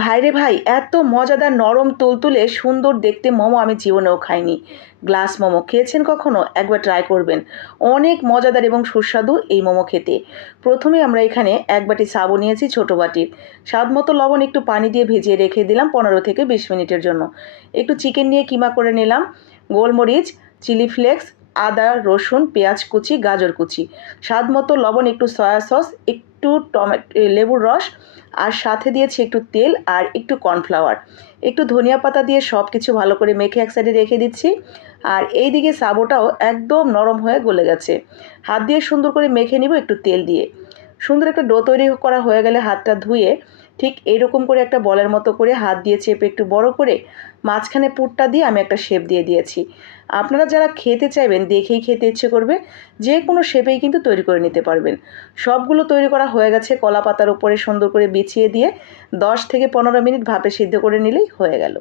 ভাইরে ভাই, এত মজাদার নরম তুলতুলে সুন্দর দেখতে মোমো আমি জীবনেও খাইনি। গ্লাস মোমো খেয়েছেন কখনো? একবার ট্রাই করবেন। অনেক মজাদার এবং সুস্বাদু এই মোমো খেতে। প্রথমে আমরা এখানে এক বাটি সাবু নিয়েছি, ছোট বাটির। স্বাদ মতো লবণ, একটু পানি দিয়ে ভিজিয়ে রেখে দিলাম 15 থেকে 20 মিনিটের জন্য। একটু চিকেন নিয়ে কিমা করে নিলাম। গোলমরিচ, চিলি ফ্লেক্স, আদা, রসুন, পেঁয়াজ কুচি, গাজর কুচি, স্বাদ মতো লবণ, একটু সয়া সস, একটু লেবুর রস, আর সাথে দিয়েছি একটু তেল আর একটু কর্নফ্লাওয়ার। একটু ধনিয়া পাতা দিয়ে সব কিছু ভালো করে মেখে এক সাইডে রেখে দিচ্ছি। আর এই দিকে সাবোটাও একদম নরম হয়ে গলে গেছে। হাত দিয়ে সুন্দর করে মেখে নিব একটু তেল দিয়ে। সুন্দর একটা ডো তৈরি করা হয়ে গেলে হাতটা ধুয়ে ঠিক এইরকম করে একটা বলের মতো করে হাত দিয়ে চেপে একটু বড় করে মাঝখানে পুরটা দিয়ে আমি একটা শেপ দিয়ে দিয়েছি। আপনারা যারা খেতে চাইবেন, দেখেই খেতে ইচ্ছে করবে, যে কোনো শেপেই কিন্তু তৈরি করে নিতে পারবেন। সবগুলো তৈরি করা হয়ে গেছে। কলা পাতার উপরে সুন্দর করে বিছিয়ে দিয়ে 10 থেকে 15 মিনিট ভাপে সিদ্ধ করে নিলেই হয়ে গেল।